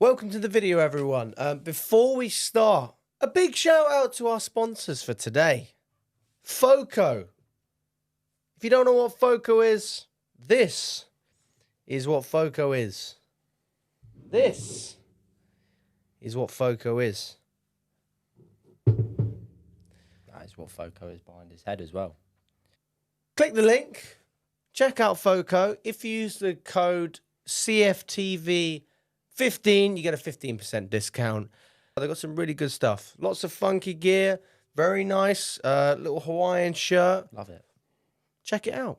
Welcome to the video, everyone. Before we start, a big shout out to our sponsors for today. FOCO. If you don't know what FOCO is, this is what FOCO is. This is what FOCO is. That is what FOCO is behind his head as well. Click the link. Check out FOCO. If you use the code cftvyt, 15, you get a 15% discount. They got some really good stuff. Lots of funky gear. Very nice. Little Hawaiian shirt. Love it. Check it out.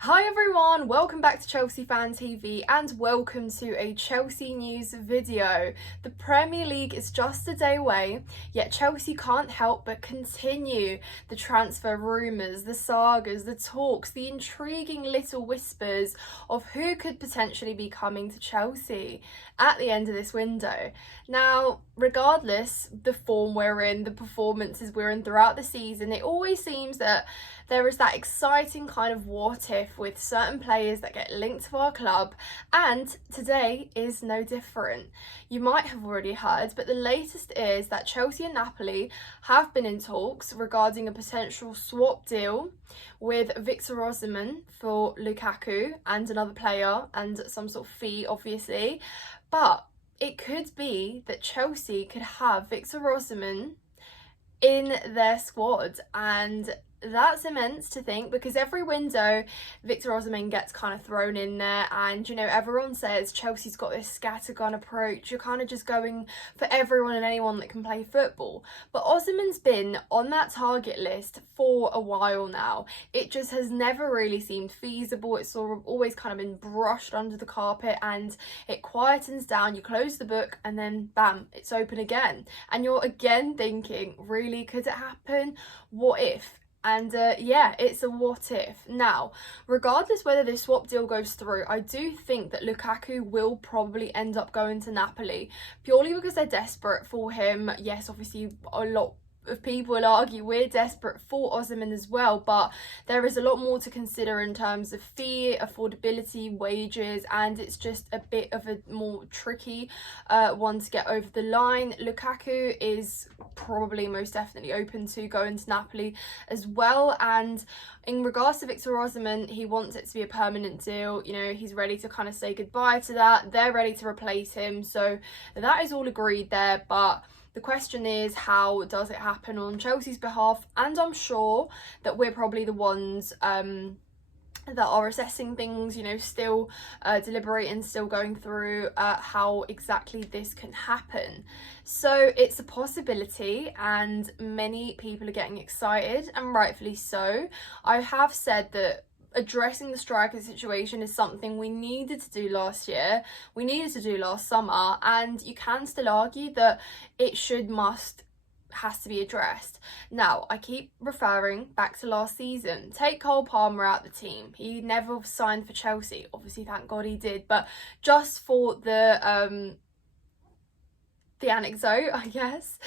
Hi everyone, welcome back to Chelsea Fan TV and welcome to a Chelsea news video. The Premier League is just a day away, yet Chelsea can't help but continue the transfer rumours, the sagas, the talks, the intriguing little whispers of who could potentially be coming to Chelsea at the end of this window. Now, regardless the form we're in, the performances we're in throughout the season, it always seems that there is that exciting kind of what if with certain players that get linked to our club, and today is no different. You might have already heard, but the latest is that Chelsea and Napoli have been in talks regarding a potential swap deal with Victor Osimhen for Lukaku and another player and some sort of fee, obviously. But it could be that Chelsea could have Victor Osimhen in their squad, and that's immense to think, because every window Victor Osimhen gets kind of thrown in there, and everyone says Chelsea's got this scattergun approach. You're kind of just going for everyone and anyone that can play football, but Osimhen's been on that target list for a while now. It just has never really seemed feasible. It's sort of always kind of been brushed under the carpet, and it quietens down. You close the book and then bam, it's open again, and you're again thinking, really, could it happen? What if? And yeah, it's a what if. Now, regardless whether this swap deal goes through, I do think that Lukaku will probably end up going to Napoli, purely because they're desperate for him. Yes, obviously a lot of people will argue we're desperate for Osimhen as well, but there is a lot more to consider in terms of fee, affordability, wages, and it's just a bit of a more tricky one to get over the line. Lukaku is probably most definitely open to going to Napoli as well, and in regards to Victor Osimhen, he wants it to be a permanent deal. He's ready to kind of say goodbye to that. They're ready to replace him, so that is all agreed there. But the question is, how does it happen on Chelsea's behalf? And I'm sure that we're probably the ones that are assessing things, still deliberating, still going through how exactly this can happen. So it's a possibility, and many people are getting excited, and rightfully so. I have said that addressing the striker situation is something we needed to do last year, we needed to do last summer, and you can still argue that it has to be addressed. Now, I keep referring back to last season. Take Cole Palmer out the team. He never signed for Chelsea. Obviously, thank God he did, but just for the anecdote, I guess.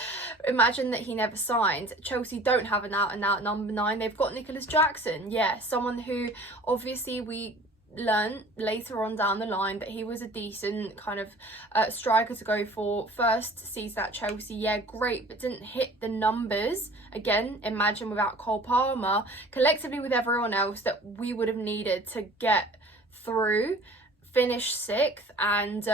Imagine that he never signed. Chelsea don't have an out-and-out number 9. They've got Nicholas Jackson. Yeah, someone who obviously we learn later on down the line that he was a decent kind of striker to go for. First season at Chelsea, yeah, great, but didn't hit the numbers. Again, imagine without Cole Palmer, collectively with everyone else, that we would have needed to get through, finish 6th, and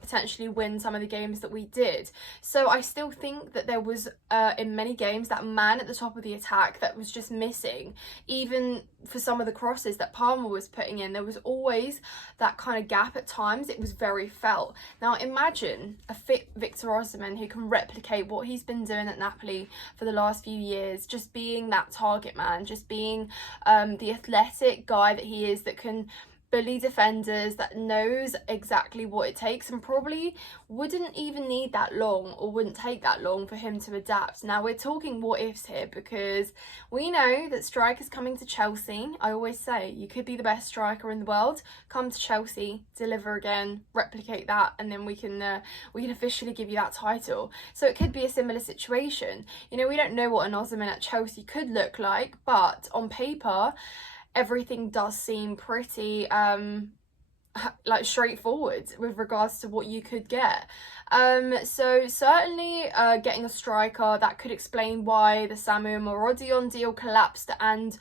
potentially win some of the games that we did. So I still think that there was in many games that man at the top of the attack that was just missing. Even for some of the crosses that Palmer was putting in, there was always that kind of gap at times. It was very felt. Now imagine a fit Victor Osimhen who can replicate what he's been doing at Napoli for the last few years, just being that target man, just being the athletic guy that he is, that can bully defenders, that knows exactly what it takes, and probably wouldn't even need that long, or wouldn't take that long for him to adapt. Now we're talking what ifs here, because we know that strikers coming to Chelsea, I always say, you could be the best striker in the world, come to Chelsea, deliver again, replicate that, and then we can officially give you that title. So it could be a similar situation. We don't know what an Osimhen at Chelsea could look like, but on paper everything does seem pretty like straightforward with regards to what you could get. So certainly getting a striker, that could explain why the Samu Morodion deal collapsed, and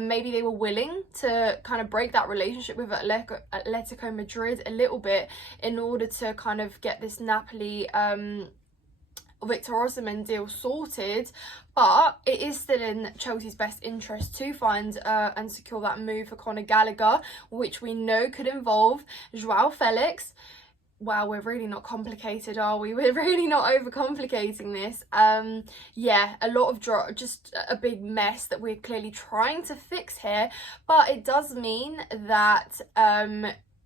maybe they were willing to kind of break that relationship with Atletico Madrid a little bit in order to kind of get this Napoli Victor Osimhen deal sorted. But it is still in Chelsea's best interest to find and secure that move for Conor Gallagher, which we know could involve Joao Felix. Wow, we're really not complicated, are we? We're really not overcomplicating this. Yeah, a lot of just a big mess that we're clearly trying to fix here. But it does mean that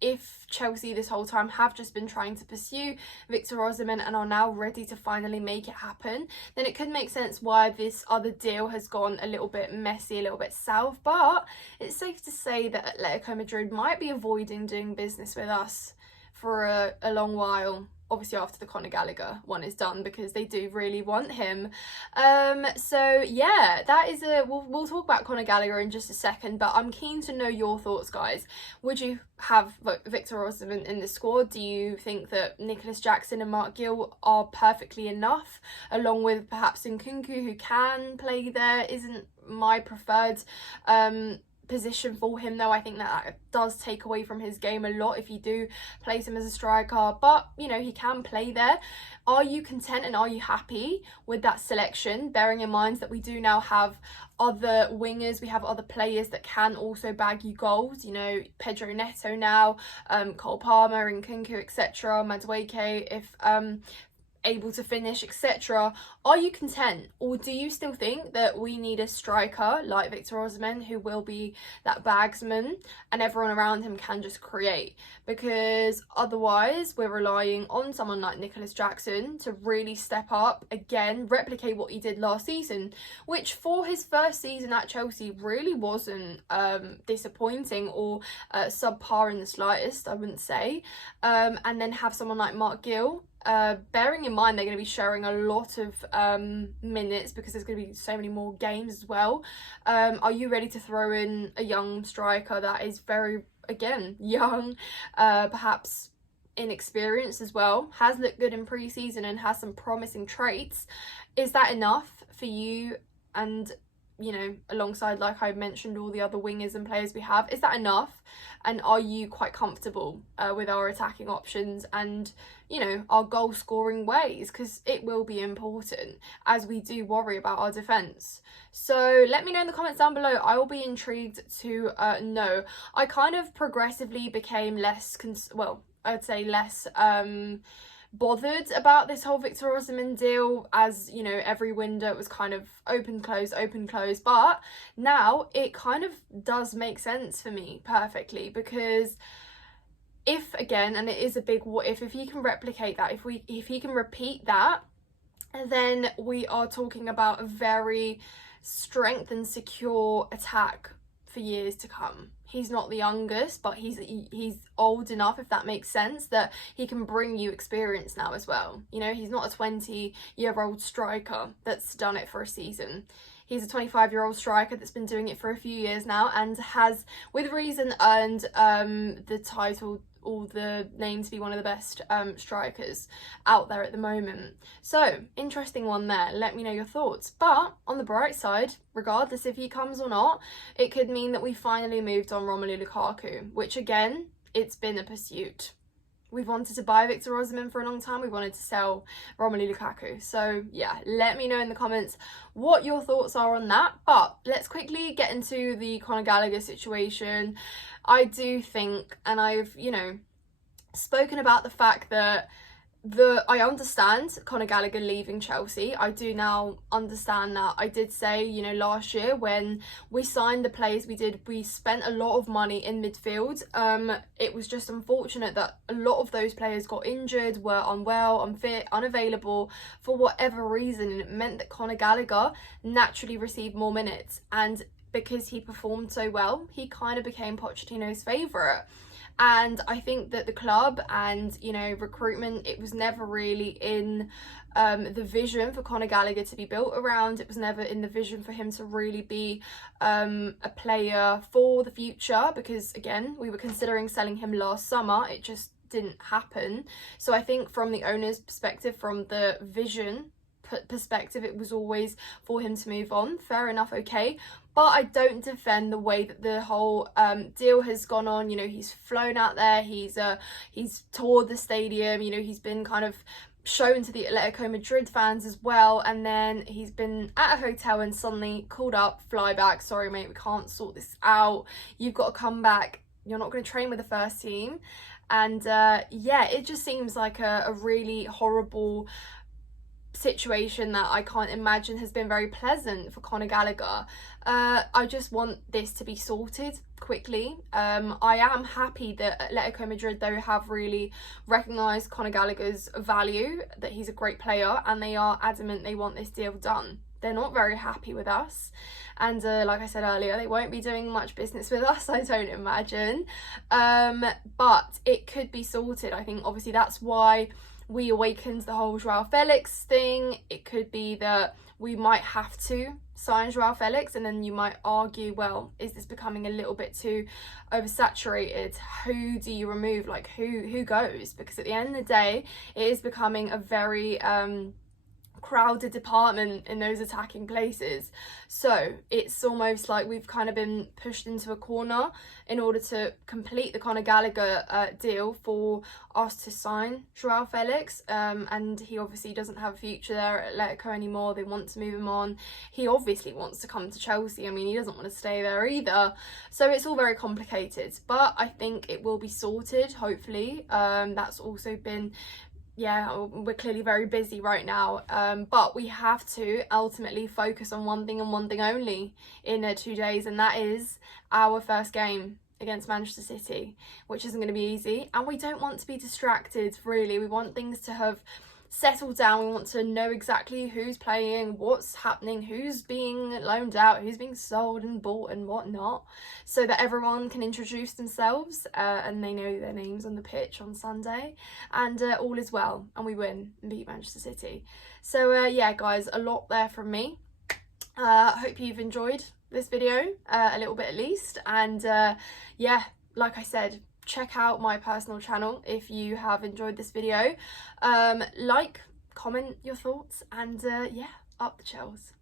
if Chelsea this whole time have just been trying to pursue Victor Osimhen and are now ready to finally make it happen, then it could make sense why this other deal has gone a little bit messy, a little bit south. But it's safe to say that Atletico Madrid might be avoiding doing business with us for a long while. Obviously after the Conor Gallagher one is done, because they do really want him. So yeah, that is we'll talk about Conor Gallagher in just a second, but I'm keen to know your thoughts, guys. Would you have Victor Osimhen in the squad? Do you think that Nicholas Jackson and Mark Gill are perfectly enough, along with perhaps Nkunku, who can play there? Isn't my preferred position for him, though. I think that does take away from his game a lot if you do place him as a striker, but you know, he can play there. Are you content and are you happy with that selection, bearing in mind that we do now have other wingers, we have other players that can also bag you goals, you know, Pedro Neto now, Cole Palmer, Nkunku, etc., Madueke, if able to finish, etc. Are you content, or do you still think that we need a striker like Victor Osimhen who will be that bagsman and everyone around him can just create? Because otherwise we're relying on someone like Nicholas Jackson to really step up again, replicate what he did last season, which for his first season at Chelsea really wasn't disappointing or subpar in the slightest, I wouldn't say. And then have someone like Mark Gill, bearing in mind they're going to be sharing a lot of minutes because there's going to be so many more games as well. Are you ready to throw in a young striker that is very, again, young, perhaps inexperienced as well, has looked good in pre-season and has some promising traits? Is that enough for you? And you know, alongside, like I mentioned, all the other wingers and players we have, is that enough? And are you quite comfortable with our attacking options and, you know, our goal scoring ways? Because it will be important as we do worry about our defence. So let me know in the comments down below. I will be intrigued to know. I kind of progressively became less, I'd say less bothered about this whole Victor Osimhen deal, as you know, every window was kind of open close, but now it kind of does make sense for me perfectly, because if, again, and it is a big what if he can replicate that, if he can repeat that, then we are talking about a very strengthened, secure attack for years to come. He's not the youngest, but he's old enough, if that makes sense, that he can bring you experience now as well. You know, he's not a 20-year-old striker that's done it for a season. He's a 25-year-old striker that's been doing it for a few years now and has, with reason, earned the title or the name to be one of the best strikers out there at the moment. So, interesting one there. Let me know your thoughts. But on the bright side, regardless if he comes or not, it could mean that we finally moved on Romelu Lukaku, which again, it's been a pursuit. We've wanted to buy Victor Osimhen for a long time. We wanted to sell Romelu Lukaku. So yeah, let me know in the comments what your thoughts are on that. But let's quickly get into the Conor Gallagher situation. I do think, and I've, you know, spoken about the fact that I understand Conor Gallagher leaving Chelsea. I do now understand that. I did say, you know, last year when we signed the players we spent a lot of money in midfield. It was just unfortunate that a lot of those players got injured, were unwell, unfit, unavailable for whatever reason, and it meant that Conor Gallagher naturally received more minutes, and because he performed so well, he kind of became Pochettino's favourite. And I think that the club and, you know, recruitment, it was never really in the vision for Conor Gallagher to be built around. It was never in the vision for him to really be a player for the future, because again, we were considering selling him last summer. It just didn't happen. So I think from the owner's perspective, from the vision perspective, it was always for him to move on. Fair enough, okay. But I don't defend the way that the whole deal has gone on. You know, he's flown out there, he's toured the stadium, you know, he's been kind of shown to the Atletico Madrid fans as well, and then he's been at a hotel and suddenly called up, fly back, sorry mate, we can't sort this out, you've got to come back, you're not going to train with the first team. And yeah, it just seems like a really horrible situation that I can't imagine has been very pleasant for Conor Gallagher. I just want this to be sorted quickly. I am happy that Atletico Madrid though have really recognised Conor Gallagher's value, that he's a great player, and they are adamant they want this deal done. They're not very happy with us, and like I said earlier, they won't be doing much business with us, I don't imagine, but it could be sorted. I think obviously that's why we awakened the whole Joao Felix thing. It could be that we might have to sign Joao Felix, and then you might argue, well, is this becoming a little bit too oversaturated? Who do you remove? Like, who goes? Because at the end of the day, it is becoming a very crowded department in those attacking places. So it's almost like we've kind of been pushed into a corner in order to complete the Conor Gallagher deal for us to sign Joao Felix, and he obviously doesn't have a future there at Atletico anymore. They want to move him on. He obviously wants to come to Chelsea. I mean, he doesn't want to stay there either. So it's all very complicated, but I think it will be sorted, hopefully. That's also been, yeah, we're clearly very busy right now, but we have to ultimately focus on one thing and one thing only in 2 days, and that is our first game against Manchester City, which isn't going to be easy, and we don't want to be distracted, really. We want things to have settled down. We want to know exactly who's playing, what's happening, who's being loaned out, who's being sold and bought and whatnot, so that everyone can introduce themselves and they know their names on the pitch on Sunday, and all is well, and we win and beat Manchester City. So yeah guys, a lot there from me. I hope you've enjoyed this video, a little bit at least, and yeah, like I said, check out my personal channel if you have enjoyed this video. Like, comment your thoughts, and yeah, up the Chels.